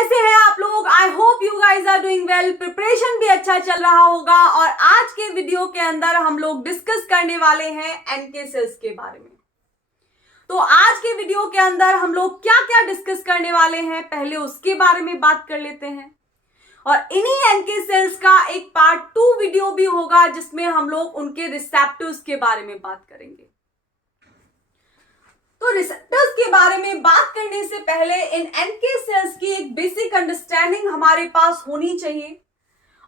कैसे हैं आप लोग? I hope you guys are doing well. Preparation भी अच्छा चल रहा होगा। और आज के वीडियो के अंदर हम लोग डिस्कस करने वाले हैं एनके सेल्स के बारे में। तो आज के वीडियो के अंदर हम लोग क्या क्या डिस्कस करने वाले हैं, पहले उसके बारे में बात कर लेते हैं। और इन्हीं एनके सेल्स का एक पार्ट 2 वीडियो भी होगा जिसमें हम लोग उनके रिसेप्टर्स के बारे में बात करेंगे। तो रिसेप्टर्स के बारे में बात करने से पहले इन एनके सेल्स की एक बेसिक अंडरस्टैंडिंग हमारे पास होनी चाहिए।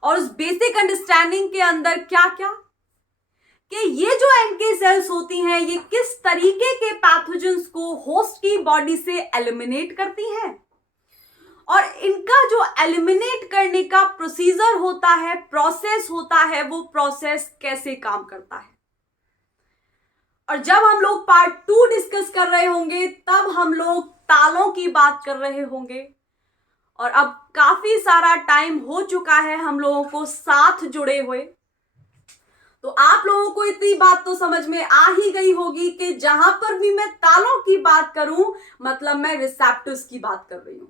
और उस बेसिक अंडरस्टैंडिंग के अंदर क्या क्या कि ये जो एनके सेल्स होती हैं ये किस तरीके के पैथोजेंस को होस्ट की बॉडी से एलिमिनेट करती हैं, और इनका जो एलिमिनेट करने का प्रोसीजर होता है, प्रोसेस होता है, वो प्रोसेस कैसे काम करता है। और जब हम लोग पार्ट 2 डिस्कस कर रहे होंगे तब हम लोग तालों की बात कर रहे होंगे। और अब काफी सारा टाइम हो चुका है हम लोगों को साथ जुड़े हुए, तो आप लोगों को इतनी बात तो समझ में आ ही गई होगी कि जहां पर भी मैं तालों की बात करूं मतलब मैं रिसेप्टर्स की बात कर रही हूं।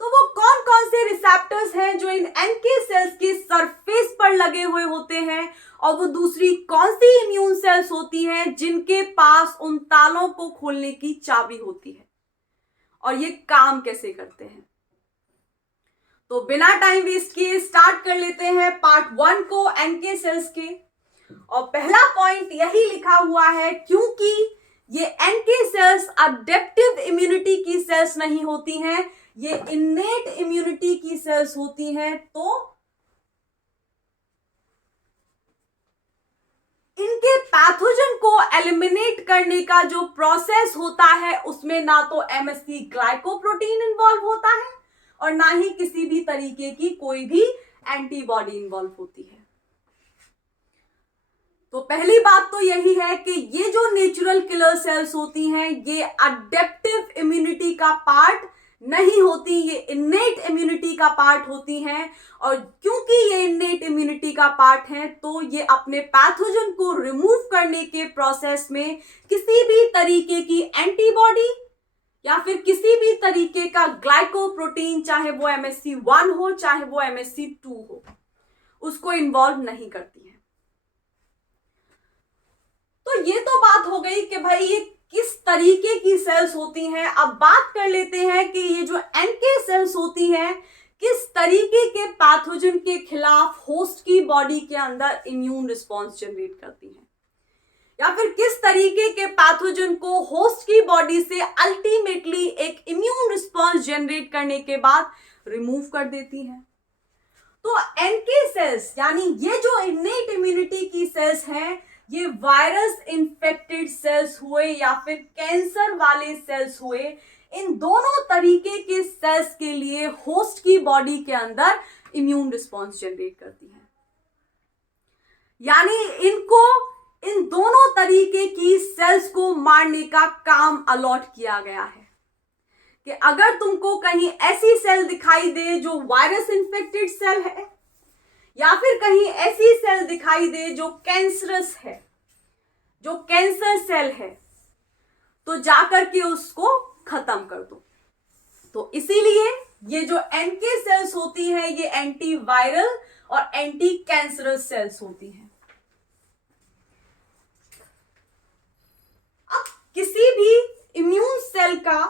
तो वो कौन कौन से रिसेप्टर्स हैं जो इन एनके सेल्स के सरफेस पर लगे हुए होते हैं, और वो दूसरी कौन सी इम्यून सेल्स होती हैं जिनके पास उन तालों को खोलने की चाबी होती है, और ये काम कैसे करते हैं। तो बिना टाइम वेस्ट किए स्टार्ट कर लेते हैं पार्ट 1 को एनके सेल्स के। और पहला पॉइंट यही लिखा हुआ है, क्योंकि ये एनके सेल्स अडेप्टिव इम्यूनिटी की सेल्स नहीं होती हैं, ये इन्नेट इम्यूनिटी की सेल्स होती हैं। तो इनके पैथोजन को एलिमिनेट करने का जो प्रोसेस होता है उसमें ना तो एमएससी ग्लाइकोप्रोटीन इन्वॉल्व होता है और ना ही किसी भी तरीके की कोई भी एंटीबॉडी इन्वॉल्व होती है। तो पहली बात तो यही है कि ये जो नेचुरल किलर सेल्स होती हैं ये अडेप्टिव इम्यूनिटी का पार्ट नहीं होती, ये इन्नेट इम्यूनिटी का पार्ट होती हैं। और क्योंकि ये इन्नेट इम्यूनिटी का पार्ट है तो ये अपने पैथोजन को रिमूव करने के प्रोसेस में किसी भी तरीके की एंटीबॉडी या फिर किसी भी तरीके का ग्लाइकोप्रोटीन, चाहे वो एमएससी 1 हो चाहे वो एमएससी 2 हो, उसको इन्वॉल्व नहीं करती है। तो ये तो बात हो गई कि भाई ये किस तरीके की सेल्स होती हैं। अब बात कर लेते हैं कि ये जो एनके सेल्स होती हैं किस तरीके के पैथोजन के खिलाफ होस्ट की बॉडी के अंदर इम्यून रिस्पॉन्स जनरेट करती हैं, या फिर किस तरीके के पैथोजन को होस्ट की बॉडी से अल्टीमेटली एक इम्यून रिस्पॉन्स जनरेट करने के बाद रिमूव कर देती हैं। तो एनके सेल्स यानी ये जो इन्नेट इम्यूनिटी की सेल्स हैं, ये वायरस इन्फेक्टेड सेल्स हुए या फिर कैंसर वाले सेल्स हुए, इन दोनों तरीके के सेल्स के लिए होस्ट की बॉडी के अंदर इम्यून रिस्पॉन्स जनरेट करती है। यानी इनको इन दोनों तरीके की सेल्स को मारने का काम अलॉट किया गया है कि अगर तुमको कहीं ऐसी सेल दिखाई दे जो वायरस इन्फेक्टेड सेल है, या फिर कहीं ऐसी सेल दिखाई दे जो कैंसरस है, जो कैंसर सेल है, तो जाकर के उसको खत्म कर दो। तो इसीलिए ये जो एनके सेल्स होती हैं ये एंटी वायरल और एंटी कैंसरस सेल्स होती हैं। अब किसी भी इम्यून सेल का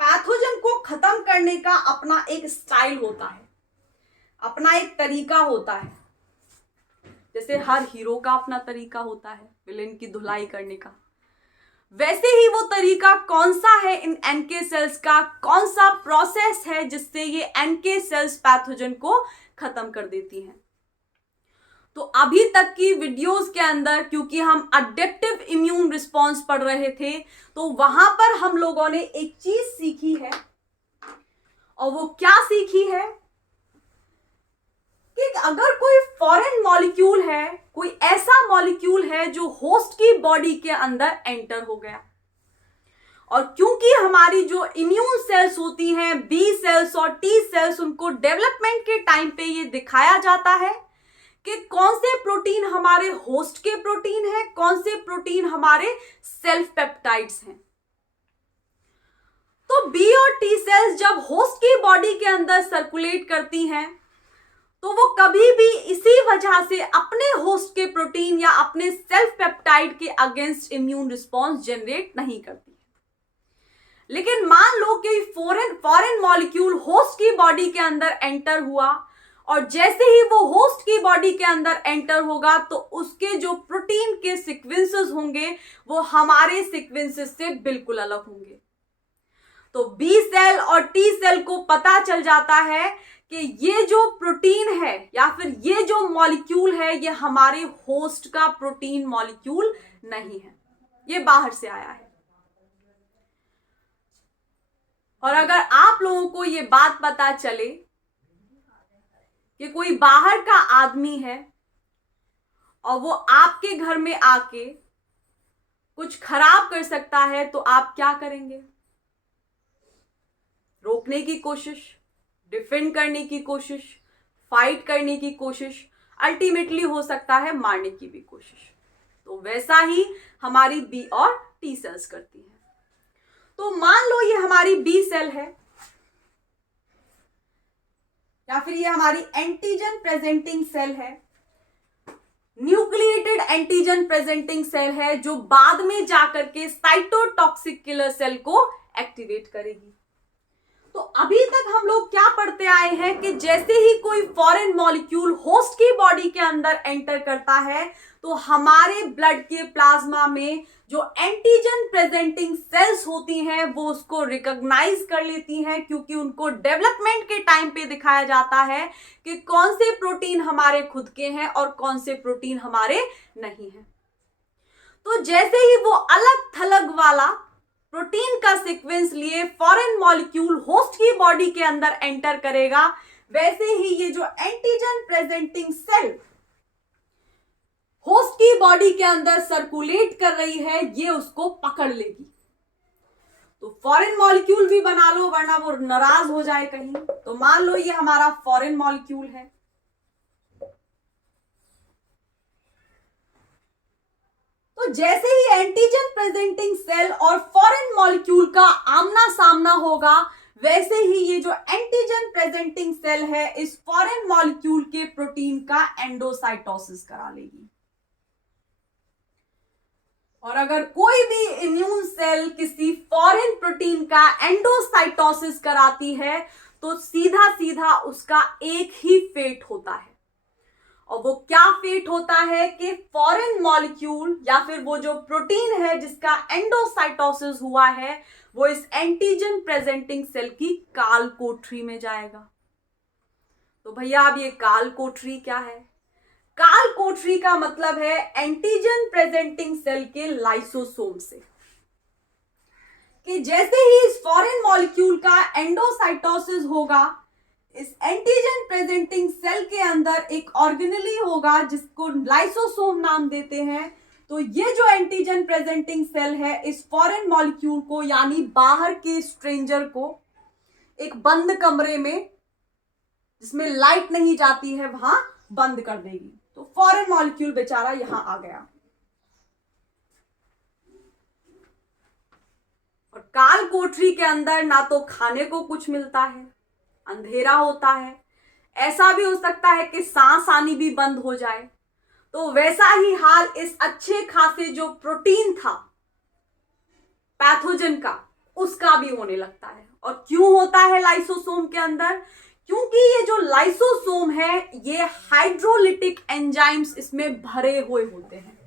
पैथोजन को खत्म करने का अपना एक स्टाइल होता है, अपना एक तरीका होता है। जैसे हर हीरो का अपना तरीका होता है विलेन की धुलाई करने का, वैसे ही वो तरीका कौन सा है इन एनके सेल्स का, कौन सा प्रोसेस है जिससे ये एनके सेल्स पैथोजन को खत्म कर देती हैं। तो अभी तक की वीडियोस के अंदर क्योंकि हम अडेप्टिव इम्यून रिस्पॉन्स पढ़ रहे थे तो वहां पर हम लोगों ने एक चीज सीखी है, और वो क्या सीखी है कि अगर कोई फॉरेन मॉलिक्यूल है, कोई ऐसा मॉलिक्यूल है जो होस्ट की बॉडी के अंदर एंटर हो गया, और क्योंकि हमारी जो इम्यून सेल्स होती हैं बी सेल्स और टी सेल्स, उनको डेवलपमेंट के टाइम पे ये दिखाया जाता है कि कौन से प्रोटीन हमारे होस्ट के प्रोटीन है, कौन से प्रोटीन हमारे सेल्फ पेप्टाइड्स हैं। तो बी और टी सेल्स जब होस्ट की बॉडी के अंदर सर्कुलेट करती हैं तो वो कभी भी इसी वजह से अपने होस्ट के प्रोटीन या अपने सेल्फ पेप्टाइड के अगेंस्ट इम्यून रिस्पॉन्स जनरेट नहीं करती। लेकिन मान लो कि फॉरेन मॉलिक्यूल होस्ट की बॉडी के अंदर एंटर हुआ और जैसे ही वो होस्ट की बॉडी के अंदर एंटर होगा तो उसके जो प्रोटीन के सीक्वेंसेस होंगे वो हमारे सीक्वेंसेस से बिल्कुल अलग होंगे। तो बी सेल और टी सेल को पता चल जाता है कि ये जो प्रोटीन है या फिर ये जो मॉलिक्यूल है ये हमारे होस्ट का प्रोटीन मॉलिक्यूल नहीं है, ये बाहर से आया है। और अगर आप लोगों को ये बात पता चले कि कोई बाहर का आदमी है और वो आपके घर में आके कुछ खराब कर सकता है तो आप क्या करेंगे? रोकने की कोशिश, डिफेंड करने की कोशिश, फाइट करने की कोशिश, अल्टीमेटली हो सकता है मारने की भी कोशिश। तो वैसा ही हमारी बी और टी सेल्स करती हैं। तो मान लो ये हमारी बी सेल है या फिर ये हमारी एंटीजन प्रेजेंटिंग सेल है, न्यूक्लिएटेड एंटीजन प्रेजेंटिंग सेल है जो बाद में जाकर के साइटोटॉक्सिक किलर सेल को एक्टिवेट करेगी। तो अभी तक हम लोग क्या पढ़ते आए हैं कि जैसे ही कोई फॉरेन मॉलिक्यूल होस्ट की बॉडी के अंदर एंटर करता है तो हमारे ब्लड के प्लाज्मा में जो एंटीजन प्रेजेंटिंग सेल्स होती हैं वो उसको रिकॉग्नाइज कर लेती हैं, क्योंकि उनको डेवलपमेंट के टाइम पे दिखाया जाता है कि कौन से प्रोटीन हमारे खुद के हैं और कौन से प्रोटीन हमारे नहीं हैं। तो जैसे ही वो अलग थलग वाला प्रोटीन का सीक्वेंस लिए फॉरेन मॉलिक्यूल होस्ट की बॉडी के अंदर एंटर करेगा, वैसे ही ये जो एंटीजन प्रेजेंटिंग सेल होस्ट की बॉडी के अंदर सर्कुलेट कर रही है ये उसको पकड़ लेगी। तो फॉरेन मॉलिक्यूल भी बना लो वरना वो नाराज हो जाए कहीं। तो मान लो ये हमारा फॉरेन मॉलिक्यूल है, तो जैसे ही एंटीजन प्रेजेंटिंग सेल और फॉरेन मॉलिक्यूल का आमना सामना होगा वैसे ही ये जो एंटीजन प्रेजेंटिंग सेल है इस फॉरेन मॉलिक्यूल के प्रोटीन का एंडोसाइटोसिस करा लेगी। और अगर कोई भी इम्यून सेल किसी फॉरेन प्रोटीन का एंडोसाइटोसिस कराती है तो सीधा सीधा उसका एक ही फेट होता है। और वो क्या फेट होता है कि फॉरेन मॉलिक्यूल या फिर वो जो प्रोटीन है जिसका एंडोसाइटोसिस हुआ है वो इस एंटीजन प्रेजेंटिंग सेल की काल कोठरी में जाएगा। तो भैया अब ये काल कोठरी क्या है? काल कोठरी का मतलब है एंटीजन प्रेजेंटिंग सेल के लाइसोसोम से, कि जैसे ही इस फॉरेन मॉलिक्यूल का एंडोसाइटोसिस होगा इस एंटीजन प्रेजेंटिंग सेल के अंदर एक ऑर्गेनेली होगा जिसको लाइसोसोम नाम देते हैं। तो ये जो एंटीजन प्रेजेंटिंग सेल है इस फॉरेन मॉलिक्यूल को यानी बाहर के स्ट्रेंजर को एक बंद कमरे में जिसमें लाइट नहीं जाती है वहां बंद कर देगी। तो फॉरेन मॉलिक्यूल बेचारा यहां आ गया। और काल कोठरी के अंदर ना तो खाने को कुछ मिलता है, अंधेरा होता है, ऐसा भी हो सकता है कि सांस आनी भी बंद हो जाए। तो वैसा ही हाल इस अच्छे खासे जो प्रोटीन था पैथोजन का उसका भी होने लगता है। और क्यों होता है लाइसोसोम के अंदर? क्योंकि ये जो लाइसोसोम है ये हाइड्रोलिटिक एंजाइम्स इसमें भरे हुए होते हैं,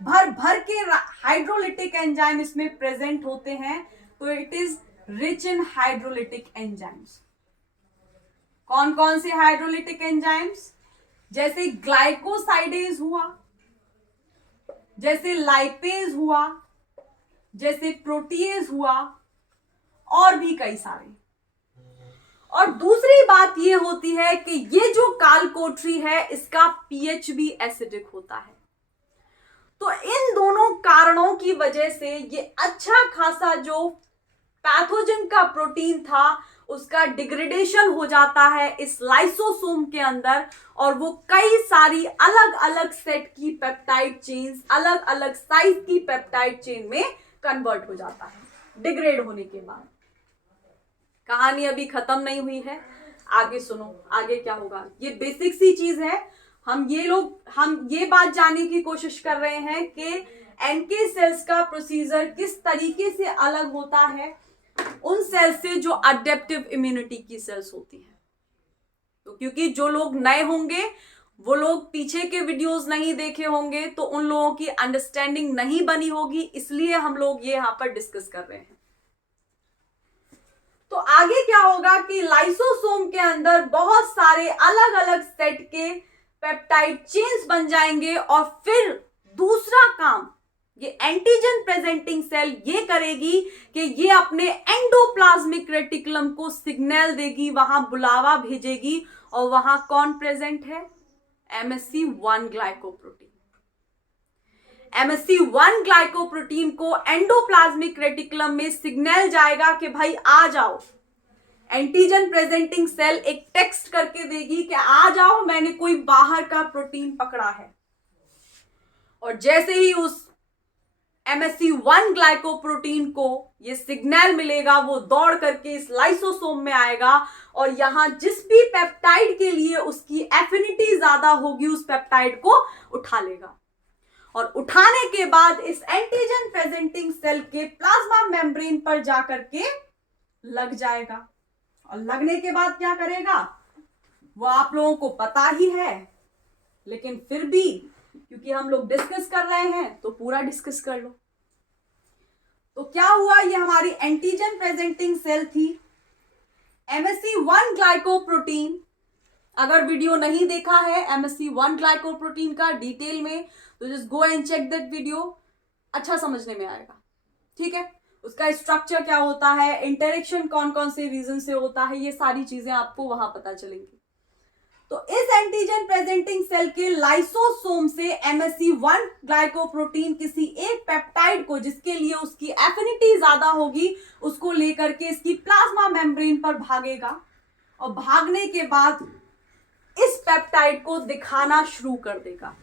भर भर के हाइड्रोलिटिक एंजाइम इसमें प्रेजेंट होते हैं। तो it is rich in hydrolytic enzymes. कौन कौन से हाइड्रोलिटिक एंजाइम्स? जैसे ग्लाइकोसाइडेज हुआ, जैसे लाइपेज हुआ, जैसे प्रोटीएज हुआ और भी कई सारे। और दूसरी बात ये होती है कि ये जो काल कोठरी है इसका पीएच भी एसिडिक होता है। तो इन दोनों कारणों की वजह से ये अच्छा खासा जो पैथोजन का प्रोटीन था उसका डिग्रेडेशन हो जाता है इस लाइसोसोम के अंदर और वो कई सारी अलग अलग सेट की पेप्टाइड चेन्स, अलग अलग साइज की पेप्टाइड चेन में कन्वर्ट हो जाता है डिग्रेड होने के बाद। कहानी अभी खत्म नहीं हुई है, आगे सुनो आगे क्या होगा। ये बेसिक सी चीज है। हम ये बात जानने की कोशिश कर रहे हैं कि एनके सेल्स का प्रोसीजर किस तरीके से अलग होता है उन सेल्स से जो अडेप्टिव इम्यूनिटी की सेल्स होती हैं। तो क्योंकि जो लोग नए होंगे, वो लोग पीछे के वीडियोस नहीं देखे होंगे, तो उन लोगों की अंडरस्टैंडिंग नहीं बनी होगी, इसलिए हम लोग ये यहां पर डिस्कस कर रहे हैं। तो आगे क्या होगा कि लाइसोसोम के अंदर बहुत सारे अलग अलग सेट के पेप्टाइड चेन्स बन जाएंगे और फिर दूसरा काम ये एंटीजन प्रेजेंटिंग सेल ये करेगी कि ये अपने एंडोप्लाज्मिक रेटिकुलम को सिग्नल देगी, वहां बुलावा भेजेगी, और वहां कौन प्रेजेंट है? MSC1 glycoprotein. MSC1 ग्लाइकोप्रोटीन को एंडोप्लाज्मिक रेटिकुलम में सिग्नल जाएगा कि भाई आ जाओ। एंटीजन प्रेजेंटिंग सेल एक टेक्स्ट करके देगी कि आ जाओ, मैंने कोई बाहर का प्रोटीन पकड़ा है। और जैसे ही उस MSC1 ग्लाइकोप्रोटीन को ये सिग्नल मिलेगा, वो दौड़ करके इस लाइसोसोम में आएगा और यहां जिस भी पेप्टाइड के लिए उसकी एफिनिटी ज्यादा होगी उस पेप्टाइड को उठा लेगा, और उठाने के बाद इस एंटीजन प्रेजेंटिंग सेल के प्लाज्मा मेम्ब्रेन पर जाकर के लग जाएगा। और लगने के बाद क्या करेगा वो आप लोगों को पता ही है, लेकिन फिर भी क्योंकि हम लोग डिस्कस कर रहे हैं तो पूरा डिस्कस कर लो। तो क्या हुआ, ये हमारी एंटीजन प्रेजेंटिंग सेल थी। MSC1 ग्लाइकोप्रोटीन, अगर वीडियो नहीं देखा है MSC1 ग्लाइकोप्रोटीन का डिटेल में, तो just go and check that video, अच्छा समझने में आएगा। ठीक है, उसका स्ट्रक्चर क्या होता है, इंटरेक्शन कौन कौन से रीजन से होता है, ये सारी चीजें आपको वहां पता चलेंगी। तो इस एंटीजन प्रेजेंटिंग सेल के लाइसोसोम से MSC1 ग्लाइकोप्रोटीन किसी एक पेप्टाइड को, जिसके लिए उसकी एफिनिटी ज्यादा होगी, उसको लेकर के इसकी प्लाज्मा मेम्ब्रेन पर भागेगा, और भागने के बाद इस पेप्टाइड को दिखाना शुरू कर देगा।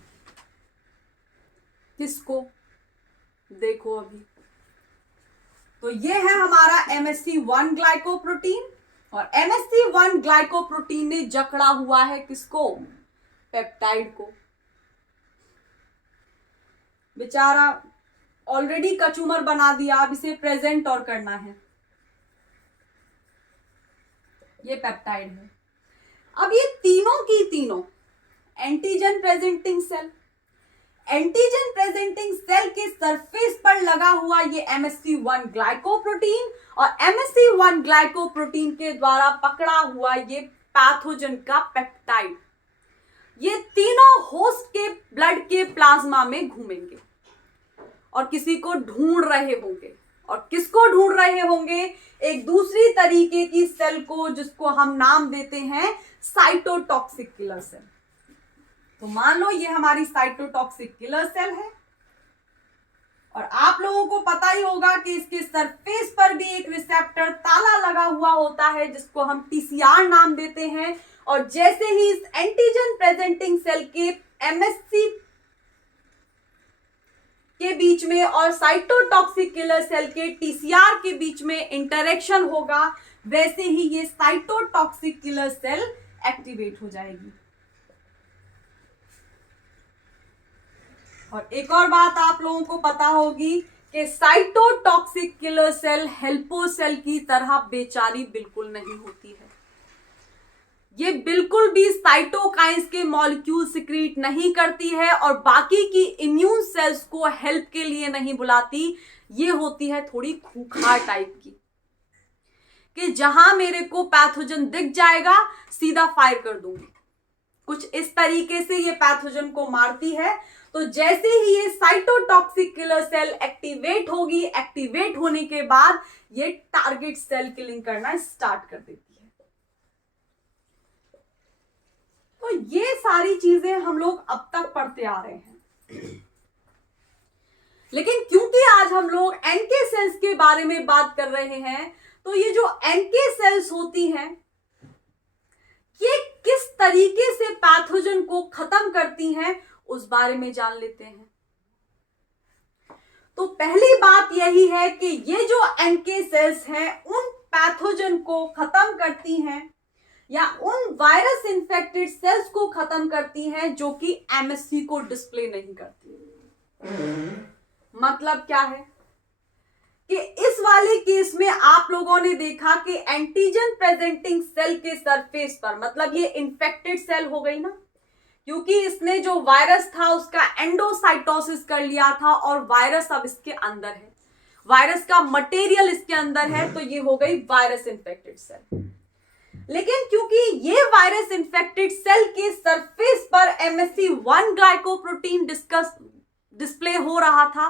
किसको? देखो अभी तो ये है हमारा MSC1 ग्लाइकोप्रोटीन, और MSC1 ग्लाइकोप्रोटीन ने जकड़ा हुआ है किसको? पेप्टाइड को। बेचारा ऑलरेडी कचूमर बना दिया, अब इसे प्रेजेंट और करना है। ये पेप्टाइड है। अब ये तीनों की तीनों antigen presenting cell, antigen presenting cell के सरफेस पर लगा हुआ ये MSC1 ग्लाइकोप्रोटीन, और MSC1 ग्लाइकोप्रोटीन के द्वारा पकड़ा हुआ ये पैथोजन का पेप्टाइड, ये तीनों होस्ट के ब्लड के प्लाज्मा में घूमेंगे और किसी को ढूंढ रहे होंगे। और किसको ढूंढ रहे होंगे? एक दूसरी तरीके की सेल को, जिसको हम नाम देते हैं साइटोटॉक्सिक किलर सेल। तो मान लो ये हमारी साइटोटॉक्सिक किलर सेल है, और आप लोगों को पता ही होगा कि इसके सरफेस पर भी एक रिसेप्टर ताला लगा हुआ होता है, जिसको हम TCR नाम देते हैं। और जैसे ही इस एंटीजन प्रेजेंटिंग सेल के MSC के बीच में और साइटोटॉक्सिक किलर सेल के TCR के बीच में इंटरेक्शन होगा, वैसे ही ये साइटोटॉक्सिक किलर सेल एक्टिवेट हो जाएगी। और एक और बात आप लोगों को पता होगी कि cytotoxic killer cell helper cell की तरह बेचारी बिल्कुल नहीं होती है। ये बिल्कुल भी साइटोकाइंस के मॉलिक्यूल सिक्रीट नहीं करती है और बाकी की इम्यून सेल्स को हेल्प के लिए नहीं बुलाती। ये होती है थोड़ी खूंखार टाइप की, कि जहां मेरे को पैथोजन दिख जाएगा सीधा फायर कर दूंगी। कुछ इस तरीके से ये पैथोजन को मारती है। तो जैसे ही ये साइटोटॉक्सिक किलर सेल एक्टिवेट होगी, एक्टिवेट होने के बाद ये टारगेट सेल किलिंग करना स्टार्ट कर देती है। तो ये सारी चीजें हम लोग अब तक पढ़ते आ रहे हैं, लेकिन क्योंकि आज हम लोग एनके सेल्स के बारे में बात कर रहे हैं, तो ये जो एनके सेल्स होती हैं, ये किस तरीके से पैथोजन को खत्म करती हैं, उस बारे में जान लेते हैं। तो पहली बात यही है कि ये जो एनके सेल्स हैं, उन पैथोजन को खत्म करती हैं या उन वायरस इन्फेक्टेड सेल्स को खत्म करती हैं जो कि एमएससी को डिस्प्ले नहीं करती। मतलब क्या है कि इस वाले केस में आप लोगों ने देखा कि एंटीजन प्रेजेंटिंग सेल के सरफेस पर, मतलब ये इन्फेक्टेड सेल हो गई ना, क्योंकि इसने जो वायरस था उसका एंडोसाइटोसिस कर लिया था और वायरस अब इसके अंदर है, वायरस का मटेरियल इसके अंदर है, तो ये हो गई वायरस इन्फेक्टेड सेल। लेकिन क्योंकि ये वायरस इन्फेक्टेड सेल के सरफेस पर MSC1 ग्लाइकोप्रोटीन डिस्प्ले हो रहा था,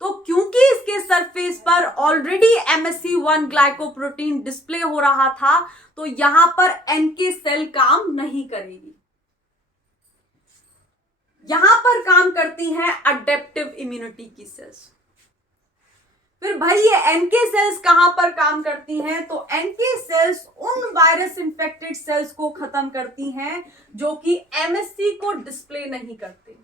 तो क्योंकि इसके सरफेस पर ऑलरेडी MSC1 ग्लाइकोप्रोटीन डिस्प्ले हो रहा था, तो यहां पर NK सेल काम नहीं करेगी, यहां पर काम करती हैं अडेप्टिव इम्यूनिटी की सेल्स। फिर भाई ये NK सेल्स कहां पर काम करती हैं? तो NK सेल्स उन वायरस इन्फेक्टेड सेल्स को खत्म करती हैं जो कि MSC को डिस्प्ले नहीं करते,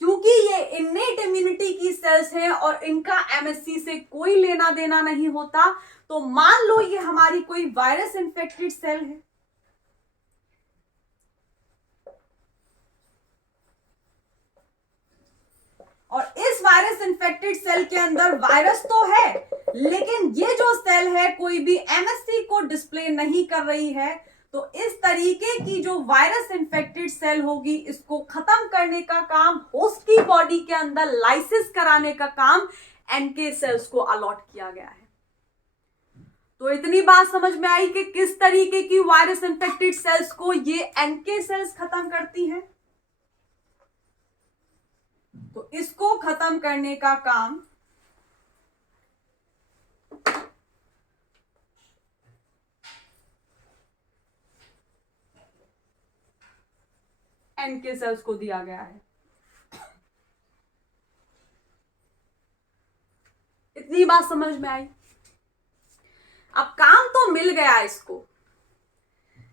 क्योंकि ये इन्नेट इम्यूनिटी की सेल्स हैं और इनका MSC से कोई लेना देना नहीं होता। तो मान लो ये हमारी कोई वायरस इन्फेक्टेड सेल है, और इस वायरस इन्फेक्टेड सेल के अंदर वायरस तो है, लेकिन ये जो सेल है कोई भी MSC को डिस्प्ले नहीं कर रही है। तो इस तरीके की जो वायरस इन्फेक्टेड सेल होगी, इसको खत्म करने का काम, होस्ट की बॉडी के अंदर लाइसिस कराने का काम NK सेल्स को अलॉट किया गया है। तो इतनी बात समझ में आई कि किस तरीके की वायरस इन्फेक्टेड सेल्स को ये NK सेल्स खत्म करती हैं। तो इसको खत्म करने का काम NK सेल्स को दिया गया है। इतनी बात समझ में आई। अब काम तो मिल गया इसको,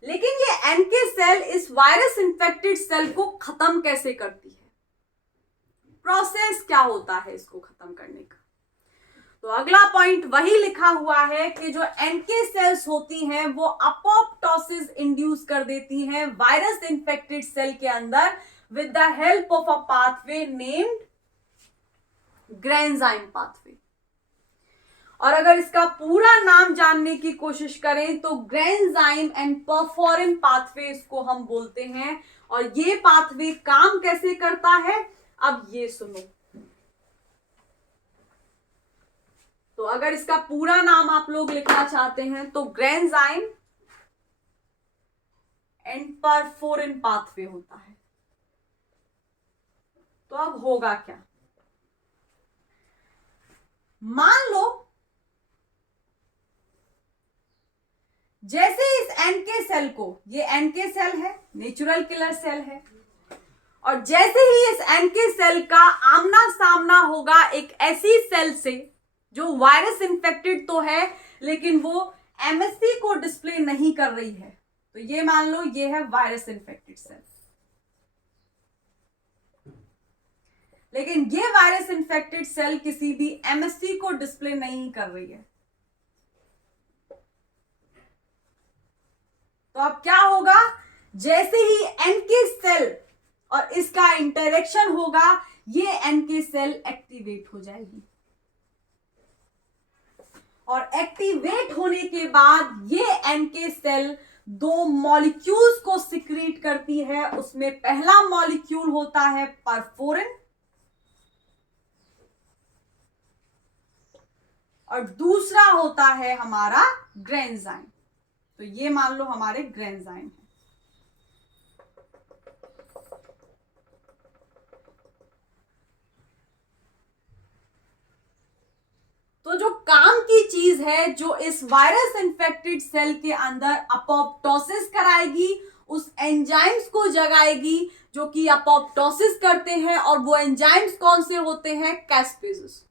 लेकिन ये NK सेल इस वायरस इन्फेक्टेड सेल को खत्म कैसे करती है? प्रोसेस क्या होता है इसको खत्म करने का? तो अगला पॉइंट वही लिखा हुआ है कि जो NK सेल्स होती हैं वो अपोप्टोसिस इंड्यूस कर देती हैं वायरस इन्फेक्टेड सेल के अंदर with the help of a pathway named granzyme pathway. और अगर इसका पूरा नाम जानने की कोशिश करें तो ग्रेन्जाइम एंड परफोरिन पाथवे इसको हम बोलते हैं। और ये पाथवे काम कैसे करता है, अब ये सुनो। तो अगर इसका पूरा नाम आप लोग लिखना चाहते हैं तो ग्रेन्जाइम एंड परफोरिन पाथवे होता है। तो अब होगा क्या? मान लो जैसे इस NK सेल को, ये NK सेल है, नेचुरल किलर सेल है, और जैसे ही इस NK सेल का आमना सामना होगा एक ऐसी सेल से जो वायरस इन्फेक्टेड तो है लेकिन वो MSC को डिस्प्ले नहीं कर रही है, तो ये मान लो ये है वायरस इन्फेक्टेड सेल। लेकिन ये वायरस इन्फेक्टेड सेल किसी भी MSC को डिस्प्ले नहीं कर रही है। तो अब क्या होगा? जैसे ही NK सेल और इसका इंटरेक्शन होगा, ये NK सेल एक्टिवेट हो जाएगी, और एक्टिवेट होने के बाद ये NK सेल दो मॉलिक्यूल्स को सिक्रीट करती है। उसमें पहला मॉलिक्यूल होता है परफोरिन और दूसरा होता है हमारा ग्रेन्जाइम। तो ये मान लो हमारे ग्रेन्जाइम है। तो जो काम की चीज है जो इस वायरस इन्फेक्टेड सेल के अंदर अपोप्टोसिस कराएगी, उस एंजाइम्स को जगाएगी जो कि अपोप्टोसिस करते हैं। और वो एंजाइम्स कौन से होते हैं? कैस्पेजेस।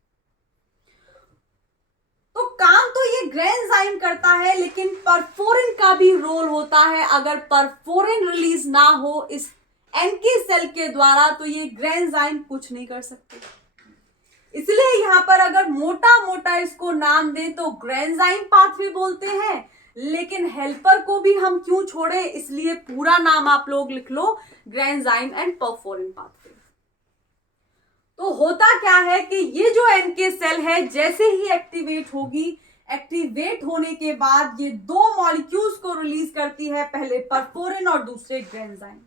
तो काम तो ये ग्रेन्जाइम करता है, लेकिन परफोरिन का भी रोल होता है। अगर परफोरिन रिलीज ना हो इस NK सेल के द्वारा तो ये ग्रेन्जाइम कुछ नहीं कर सकते। इसलिए यहां पर अगर मोटा मोटा इसको नाम दें तो ग्रेन्जाइम पाथवे बोलते हैं, लेकिन हेल्पर को भी हम क्यों छोड़े, इसलिए पूरा नाम आप लोग लिख लो, ग्रेन्जाइम एंड परफोरिन पाथवे। तो होता क्या है कि ये जो एनके सेल है जैसे ही एक्टिवेट होगी, एक्टिवेट होने के बाद ये दो मॉलिक्यूल्स को रिलीज करती है, पहले परफोरिन और दूसरे ग्रेन्जाइम।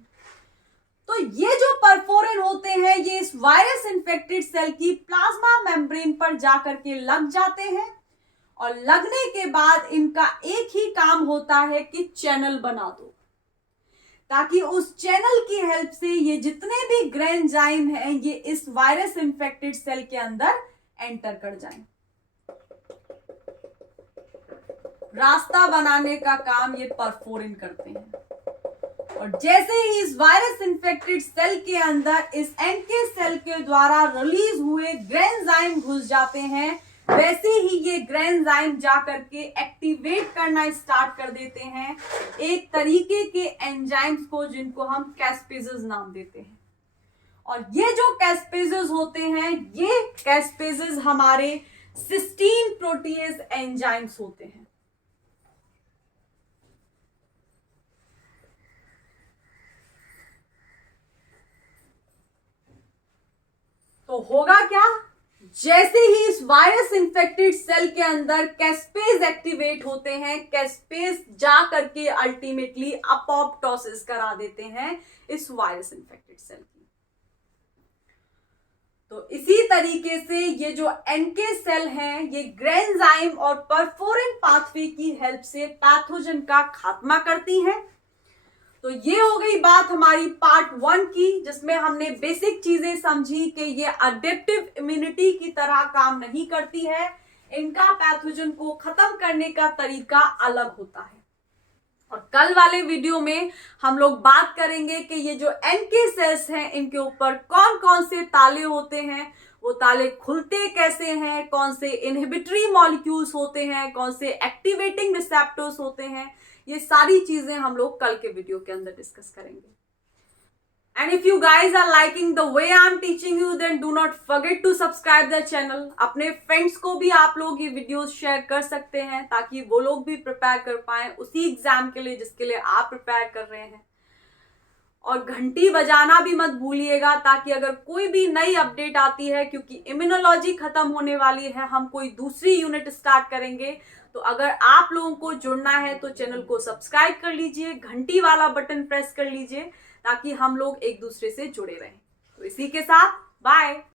तो ये जो परफोरिन होते हैं ये इस वायरस इन्फेक्टेड सेल की प्लाज्मा मेम्ब्रेन पर जाकर के लग जाते हैं, और लगने के बाद इनका एक ही काम होता है कि चैनल बना दो, ताकि उस चैनल की हेल्प से ये जितने भी ग्रेन्जाइम हैं ये इस वायरस इन्फेक्टेड सेल के अंदर एंटर कर जाएं। रास्ता बनाने का काम ये परफोरिन करते हैं, और जैसे ही इस वायरस इन्फेक्टेड सेल के अंदर इस एनके सेल के द्वारा रिलीज हुए ग्रेन्जाइम घुस जाते हैं, वैसे ही ये ग्रेन्जाइम जाकर के एक्टिवेट करना स्टार्ट कर देते हैं एक तरीके के एंजाइम्स को, जिनको हम कैस्पेजेस नाम देते हैं। और ये जो कैस्पेजेस होते हैं, ये कैस्पेजेस हमारे सिस्टीन प्रोटीएज एंजाइम्स होते हैं। तो होगा क्या, जैसे ही इस वायरस इन्फेक्टेड सेल के अंदर कैस्पेज एक्टिवेट होते हैं, कैस्पेज जा करके अल्टीमेटली अपोप्टोसिस करा देते हैं इस वायरस इन्फेक्टेड सेल की। तो इसी तरीके से ये जो एनके सेल हैं ये ग्रेन्जाइम और परफोरिन पाथवे की हेल्प से पैथोजन का खात्मा करती हैं। तो ये हो गई बात हमारी पार्ट 1 की, जिसमें हमने बेसिक चीजें समझी कि ये अडेप्टिव इम्यूनिटी की तरह काम नहीं करती है, इनका पैथोजन को खत्म करने का तरीका अलग होता है। और कल वाले वीडियो में हम लोग बात करेंगे कि ये जो एनके सेल्स हैं इनके ऊपर कौन कौन से ताले होते हैं, वो ताले खुलते कैसे हैं, कौन से इनहिबिटरी मॉलिक्यूल्स होते हैं, कौन से एक्टिवेटिंग रिसेप्टर्स होते हैं, ये सारी चीजें हम लोग कल के वीडियो के अंदर डिस्कस करेंगे। And if you guys are liking the way I'm teaching you, then do not forget to subscribe the channel. अपने फ्रेंड्स को भी आप लोग ये वीडियोस शेयर कर सकते हैं, ताकि वो लोग भी प्रिपेयर कर पाएं उसी एग्जाम के लिए जिसके लिए आप प्रिपेयर कर रहे हैं। और घंटी बजाना भी मत भूलिएगा, ताकि अगर कोई भी नई अपडेट आती है, क्योंकि इम्यूनोलॉजी खत्म होने वाली है, हम कोई दूसरी यूनिट स्टार्ट करेंगे, तो अगर आप लोगों को जुड़ना है तो चैनल को सब्सक्राइब कर लीजिए, घंटी वाला बटन प्रेस कर लीजिए, ताकि हम लोग एक दूसरे से जुड़े रहें। तो इसी के साथ बाय।